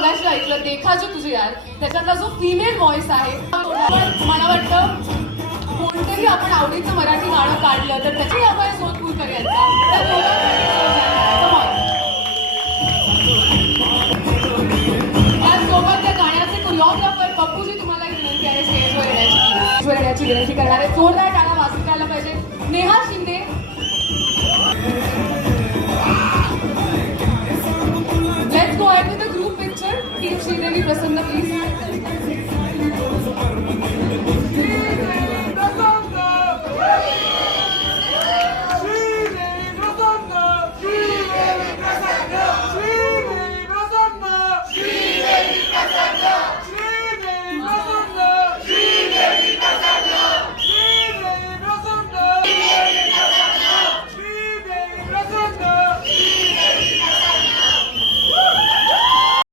मगाशी ऐकलं देखा जो तुझे यार, त्याच्यातला जो फिमेल व्हॉइस आहे, मला वाटतं कोणतंही आपण आवडीचं मराठी गाणं काढलं तर त्याची आपण सोदपूर करायचा. त्याचसोबत त्या गाण्याचे कोरिओग्राफर पप्पूजी तुम्हाला एक विनंती आहे स्टेजवर येण्याची विनंती करणारे जोरदार टाळ्या वाजवायला पाहिजे. Neha Shinde. Let's go ahead with the group picture. Team Sridevi Prasanna, please.